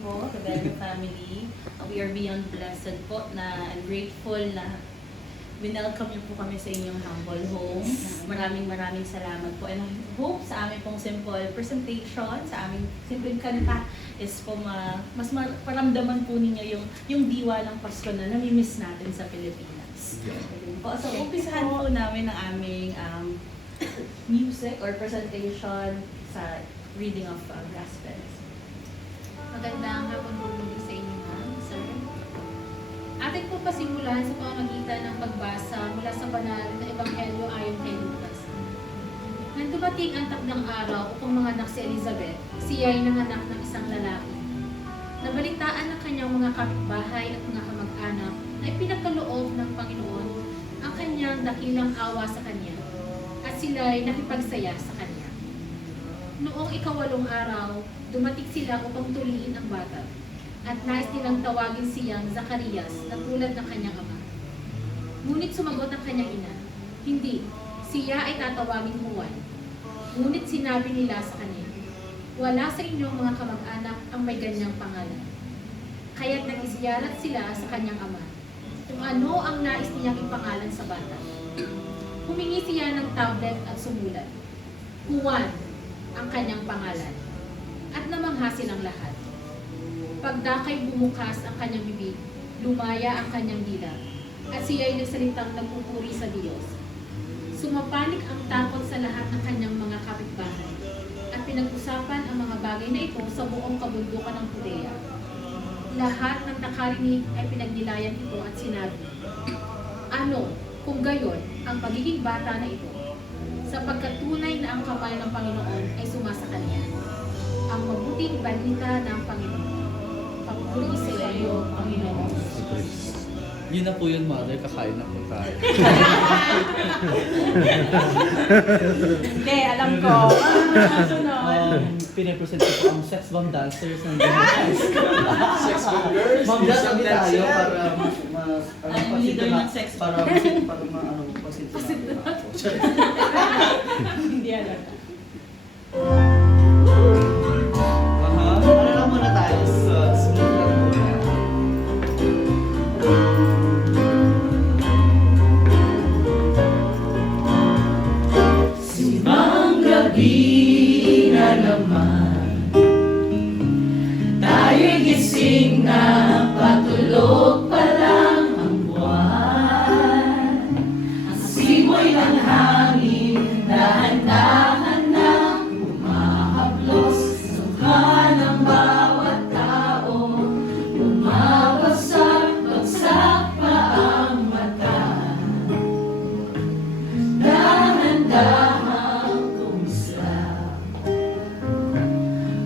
po, the Bello family. We are beyond blessed po na and grateful na winelcome niyo po kami sa inyong humble home. Maraming salamat po. And I hope sa aming pong simple presentation, sa aming simple kanta, is po mas paramdaman po ninyo yung diwa ng Pasko na namimiss natin sa Pilipinas. Po. So, umpisahan po namin ang aming music or presentation sa reading of Gospels. Magandang hapon po muli sa inyo, ma'am, sir. Atin po pasimulan sa pamamagitan ng pagbasa mula sa banal na Ebanghelyo ayon kay Lucas. Nang dumating ang takdang araw upang manganak si Elizabeth, siya ay nanganak ng isang lalaki. Nabalitaan ng kanyang mga kapitbahay at mga kamag-anak na ipinagkaloob ng Panginoon ang kanyang dakilang awa sa kanya at sila ay nakipagsaya sa kanya. Noong ikawalong araw, dumating sila upang tuliin ang bata at nais nilang tawagin siyang Zacarias na tulad ng kanyang ama. Ngunit sumagot ang kanyang ina, hindi, siya ay tatawagin Juan. Ngunit sinabi nila sa kanya, wala sa inyong mga kamag-anak ang may ganyang pangalan. Kaya't nag-isiyarat sila sa kanyang ama kung ano ang nais niyang ipangalan sa bata. Humingi siya ng tablet at sumulat, Juan ang kanyang pangalan, at namangha silang lahat. Pagdakay bumukas ang kanyang bibig, lumaya ang kanyang dila, at siya ay nagsalitang nagpupuri sa Diyos. Sumapanik ang takot sa lahat ng kanyang mga kapitbahay, at pinag-usapan ang mga bagay na ito sa buong kabundukan ng Judea. Lahat ng nakarinig ay pinagnilayan ito at sinabi, ano, kung gayon, ang pagiging bata na ito, sapagkat tunay na ang kamay ng Panginoon ay sumasa kanya. Ang mabuting balita ng Panginoon. Papuri sa iyo, Panginoon. Yun na po yun, mother. Kakain na po tayo. Hindi, alam ko. Pinapresent ko po ang sex bomb dancers ng Sex bombers. Ma'am, dance kami tayo para Ang leader ng sex para pasinto na. Hindi alam. Ano lang muna tayo sa smooth lang muna. Simang gabi na naman, tayo'y gising na, patulog pa lang ang buwan. Ang simoy ng hangin, dahan-dahan na humahaplos sa mukha ng bawat tao. Bumabagsak pa ang mata, dahan-dahan kumusta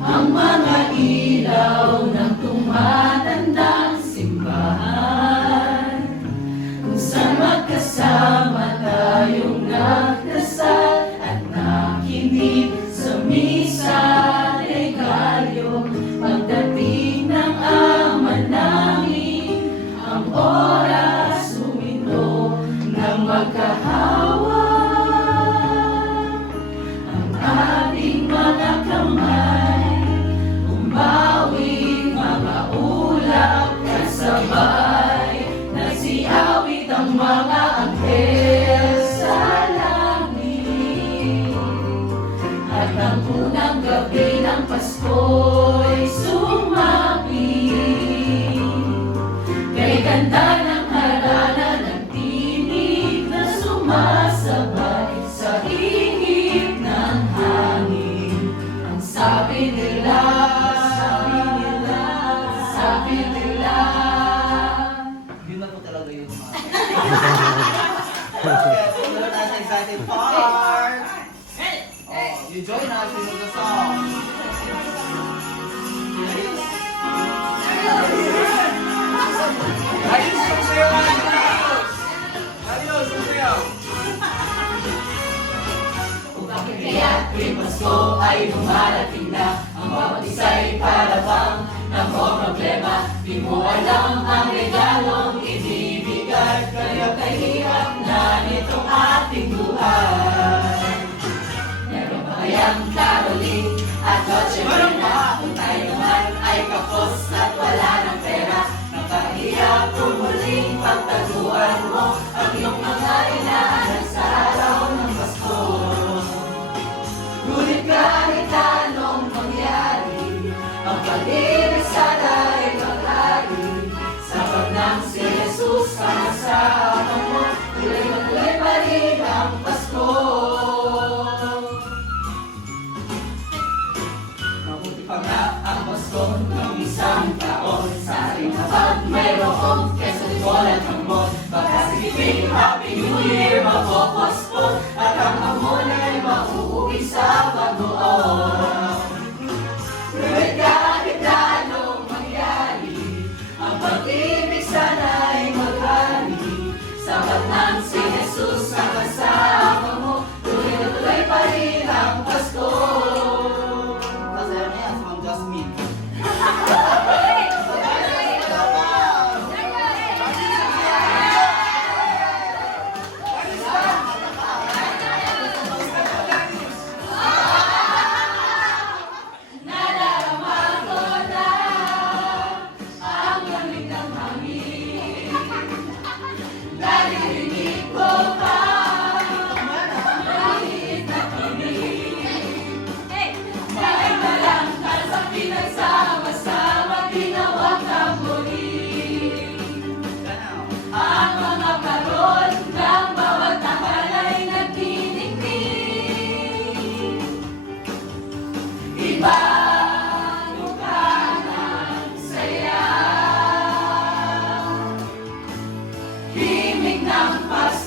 ang mga ilaw ng tumatandang simbahan, kung saan magkasama tayong nagdasal at nakinig sa misa legalyo. Pagdating ng ama namin, ang oras sumindo ng magkahawa. Ang ating mga kamay, umawit mga ulap, kasabay nagsiawit ang mga anghel sa langit. At ang unang gabi ng Pasko'y sumapit, kay ganda ng harana ng tinig na sumasabay sa ihip ng hangin. Ang sabi nila, sabi nila. Yun na po talaga yun, mother. Okay, so meron tayo sa excited part. Oh, you join us in the song. pag-ibig sana'y maghari. Sapat nang si Jesus kasama mo, tuloy na tuloy pa rin ang Pasko. Mabuti pa nga ang Pasko ng isang taon. Sa ating kapag mayroong Quezon, Bolan, Hamon. Pagkasipin, Happy New Year, mapopospon. At ang hamon ay mauuwi sa bagoon. Ngunit kahit anong mangyari, ang pag-ibig sana'y maghari. Sapat nang si Jesus ang kasama mo, tuloy na tuloy pa rin ang Pasko. Masaya na yan, si Ma'am Jasmine. Nadarama ko na ang lamig ng hangin. Naririnig ko pa maliit na tinig. Dahil na lang sa pinagsama-sama, tinawag ang muli. Ang mga parol ng bawat takal ay nagtinig-tinig. Iba mukha ng saya, himig ng Pasko.